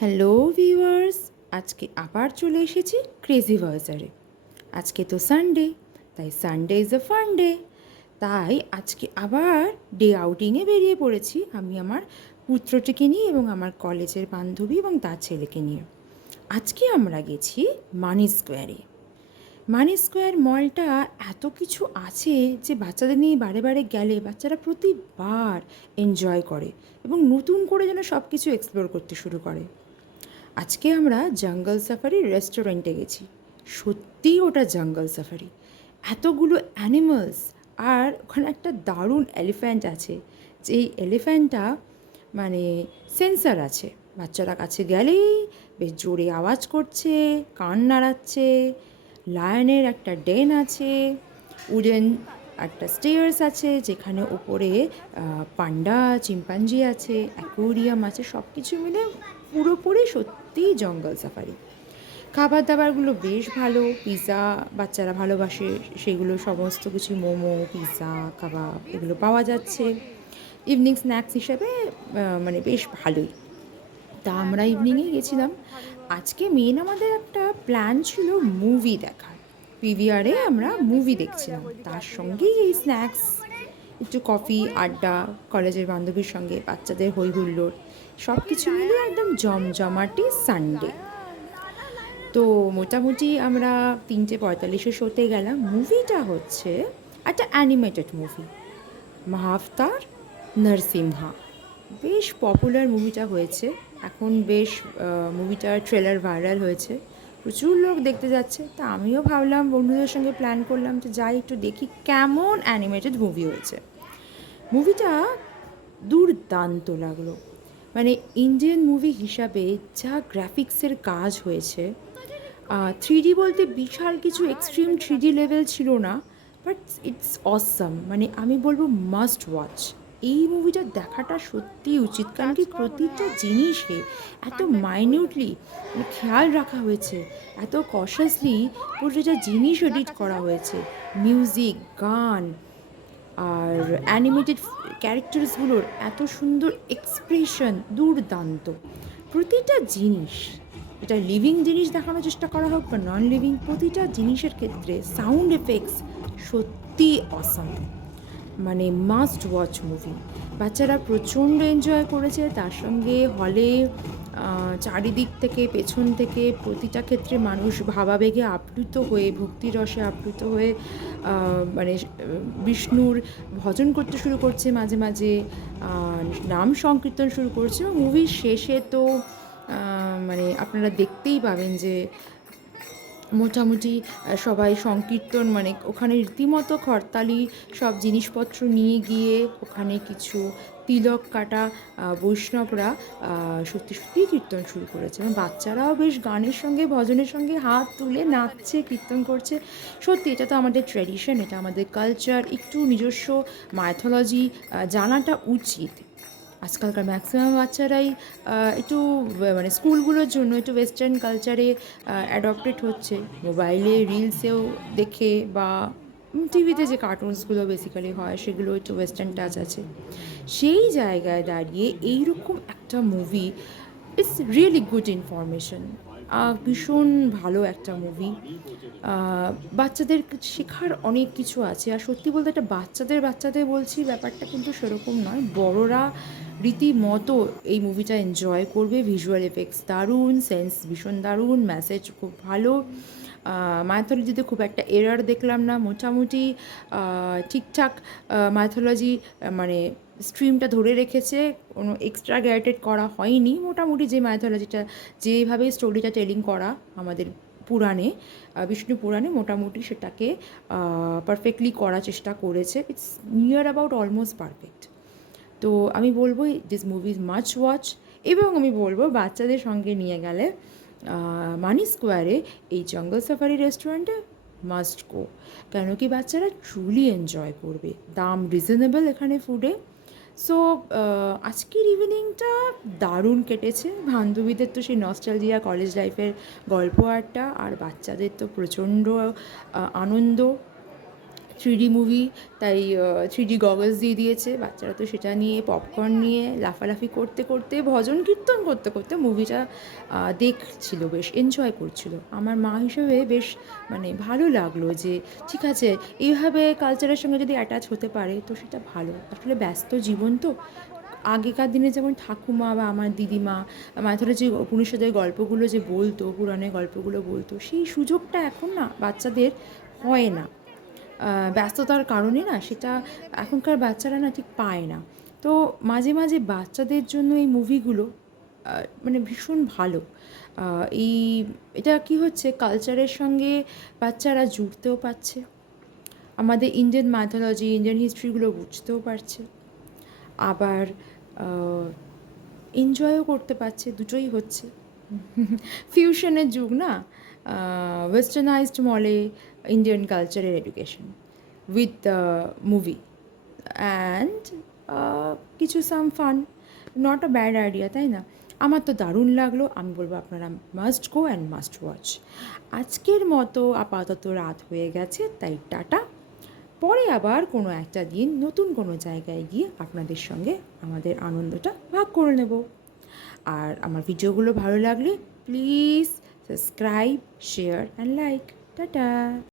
Hello viewers, আজকে আবার চলে এসেছি ক্রেজি ভার্সারে। আজকে তো সানডে, তাই Sunday is a fun day. তাই আজকে আবার ডে আউটিংয়ে বেরিয়ে পড়েছি আমি আমার পুত্রটিকে নিয়ে এবং আমার কলেজের বান্ধবী এবং তার ছেলেকে নিয়ে। আজকে আমরা গেছি মানি স্কোয়ারে। মানি স্কোয়ার মলটা এত কিছু আছে যে বাচ্চাদের নিয়ে বারে বারে গেলে বাচ্চারা প্রতিবার এনজয় করে এবং নতুন করে যেন সব কিছু এক্সপ্লোর করতে শুরু করে। আজকে আমরা জঙ্গল সাফারি রেস্টুরেন্টে গেছি। সত্যিই ওটা জঙ্গল সাফারি, এতগুলো অ্যানিমালস। আর ওখানে একটা দারুণ এলিফ্যান্ট আছে, যেই এলিফ্যান্টটা মানে সেন্সার আছে, বাচ্চারা কাছে গেলেই বেশ জোরে আওয়াজ করছে, কান নাড়াচ্ছে। লায়নের একটা ডেন আছে, উডেন একটা স্টেয়ার্স আছে যেখানে উপরে পান্ডা, চিম্পাঞ্জি আছে, অ্যাকোরিয়াম আছে, সব কিছু মিলে পুরোপুরি সত্যিই জঙ্গল সাফারি। খাবার দাবারগুলো বেশ ভালো, পিৎজা বাচ্চারা ভালোবাসে, সেগুলো সমস্ত কিছু মোমো, পিৎজা, কাবাব এগুলো পাওয়া যাচ্ছে ইভিনিং স্ন্যাক্স হিসেবে। মানে বেশ ভালোই। তা আমরা ইভিনিংয়ে গেছিলাম। আজকে মেন আমাদের একটা প্ল্যান ছিল মুভি দেখার। পিভিআরে আমরা মুভি দেখছিলাম, তার সঙ্গেই এই স্ন্যাক্স, একটু কফি, আড্ডা, কলেজের বান্ধবীর সঙ্গে বাচ্চাদের হই হুল্লোড়, সব কিছু মিলিয়ে একদম জমজমাটি সানডে। তো মোটামুটি আমরা 3:45 শোতে গেলাম। মুভিটা হচ্ছে একটা অ্যানিমেটেড মুভি, মাহাবতার নরসিমহা। বেশ পপুলার মুভিটা হয়েছে এখন, বেশ মুভিটার ট্রেলার ভাইরাল হয়েছে, প্রচুর লোক দেখতে যাচ্ছে। তা আমিও ভাবলাম, বন্ধুদের সঙ্গে প্ল্যান করলাম যে যাই একটু দেখি কেমন অ্যানিমেটেড মুভি হয়েছে। মুভিটা দুর্দান্ত লাগলো। মানে ইন্ডিয়ান মুভি হিসাবে যা গ্রাফিক্সের কাজ হয়েছে, 3D বলতে বিশাল কিছু এক্সট্রিম 3D লেভেল ছিল না, বাট ইটস অসাম। মানে আমি বলবো মাস্ট ওয়াচ। এই মুভিটা দেখাটা সত্যিই উচিত, কারণ কি প্রতিটা জিনিসকে এত মাইনিউটলি খেয়াল রাখা হয়েছে, এত কশাসলি প্রতিটা জিনিস এডিট করা হয়েছে। মিউজিক, গান, আর অ্যানিমেটেড ক্যারেক্টার্সগুলোর এত সুন্দর এক্সপ্রেশন, দুর্দান্ত প্রতিটা জিনিস। এটা লিভিং জিনিস দেখানোর চেষ্টা করা হোক বা নন লিভিং, প্রতিটা জিনিসের ক্ষেত্রে সাউন্ড এফেক্টস সত্যি অসাম। মানে মাস্ট ওয়াচ মুভি। বাচ্চারা প্রচণ্ড এনজয় করেছে, তার সঙ্গে হলে চারিদিক থেকে, পেছন থেকে প্রতিটা ক্ষেত্রে মানুষ ভাবাবেগে আপ্লুত হয়ে, ভক্তিরসে আপ্লুত হয়ে মানে বিষ্ণুর ভজন করতে শুরু করছে, মাঝে মাঝে নাম সংকীর্তন শুরু করছে। এবং মুভির শেষে তো মানে আপনারা দেখতেই পাবেন যে মোটামুটি সবাই সংকীর্তন, মানে ওখানে রীতিমতো খরতালি সব জিনিসপত্র নিয়ে গিয়ে ওখানে কিছু তিলক কাটা বৈষ্ণবরা সত্যি সত্যিই কীর্তন শুরু করেছে। এবং বাচ্চারাও বেশ গানের সঙ্গে ভজনের সঙ্গে হাত তুলে নাচছে, কীর্তন করছে। সত্যি এটা তো আমাদের ট্র্যাডিশন, এটা আমাদের কালচার, একটু নিজস্ব মাইথোলজি জানাটা উচিত। আজকালকার ম্যাক্সিমাম বাচ্চারাই একটু মানে স্কুলগুলোর জন্য একটু ওয়েস্টার্ন কালচারে অ্যাডপ্টেড হচ্ছে, মোবাইলে রিলসেও দেখে বা টিভিতে যে কার্টুনসগুলো বেসিক্যালি হয় সেগুলো একটু ওয়েস্টার্ন টাচ আছে। সেই জায়গায় দাঁড়িয়ে এইরকম একটা movie, it's really good information. ভীষণ ভালো একটা মুভি। বাচ্চাদের শেখার অনেক কিছু আছে। আর সত্যি বলতে একটা বাচ্চাদের বলছি, ব্যাপারটা কিন্তু সেরকম নয়, বড়রা রীতিমতো এই মুভিটা এনজয় করবে। ভিজুয়াল এফেক্টস দারুণ, সেন্স ভীষণ দারুণ, মেসেজ খুব ভালো। মাইথোলজিতে খুব একটা এরার দেখলাম না, মোটামুটি ঠিকঠাক মাইথোলজি মানে স্ট্রিমটা ধরে রেখেছে, কোনো এক্সট্রা গ্যারেটেড করা হয়নি। মোটামুটি যে মাইথোলজিটা, যেভাবে স্টোরিটা টেলিং করা আমাদের পুরাণে, বিষ্ণু পুরাণে, মোটামুটি সেটাকে পারফেক্টলি করার চেষ্টা করেছে। It's near about almost perfect. তো আমি বলবো this movie is much watch. এবং আমি বলবো বাচ্চাদের সঙ্গে নিয়ে গেলে মানি স্কোয়ারে এই জঙ্গল সাফারি রেস্টুরেন্টে মাস্ট গো, কেন কি বাচ্চারা ট্রুলি এনজয় করবে। দাম রিজনেবল এখানে ফুডে। সো আজকের ইভিনিংটা দারুণ কেটেছে। বান্ধবীদের তো সেই নস্টালজিয়া কলেজ লাইফের গল্প আড্ডা, আর বাচ্চাদের তো প্রচণ্ড আনন্দ। থ্রিডি মুভি, তাই থ্রিডি গগলস দিয়ে দিয়েছে। বাচ্চারা তো সেটা নিয়ে পপকর্ন নিয়ে লাফালাফি করতে করতে, ভজন কীর্তন করতে করতে মুভিটা দেখছিল, বেশ এনজয় করছিল। আমার মা হিসেবে বেশ মানে ভালো লাগলো যে ঠিক আছে, এইভাবে কালচারের সঙ্গে যদি অ্যাটাচ হতে পারে তো সেটা ভালো। আসলে ব্যস্ত জীবন তো। আগেকার দিনে যেমন ঠাকুমা বা আমার দিদিমা মাথার যে উপনিষদের গল্পগুলো যে বলতো, পুরাণের গল্পগুলো বলতো, সেই সুযোগটা এখন না বাচ্চাদের হয় না। ব্যস্ততার কারণে না সেটা এখনকার বাচ্চারা না ঠিক পায় না। তো মাঝে মাঝে বাচ্চাদের জন্য এই মুভিগুলো মানে ভীষণ ভালো। এই এটা কী হচ্ছে, কালচারের সঙ্গে বাচ্চারা জুড়তেও পারছে, আমাদের ইন্ডিয়ান মাইথোলজি, ইন্ডিয়ান হিস্ট্রিগুলো বুঝতেও পারছে, আবার এনজয়ও করতে পারছে, দুটোই হচ্ছে। ফিউশনের যুগ না, ওয়েস্টার্নাইজড মলে ইন্ডিয়ান কালচারের education with the movie and কিছু some fun, not a bad idea, তাই না? আমার তো দারুণ লাগলো। আমি বলবো আপনারা must go and must watch. আজকের মতো আপাতত রাত হয়ে গেছে, তাই টাটা। পরে আবার কোনো একটা দিন নতুন কোনো জায়গায় গিয়ে আপনাদের সঙ্গে আমাদের আনন্দটা ভাগ করে নেব। আর আমার ভিডিওগুলো ভালো লাগলে please subscribe, share and like. Tata.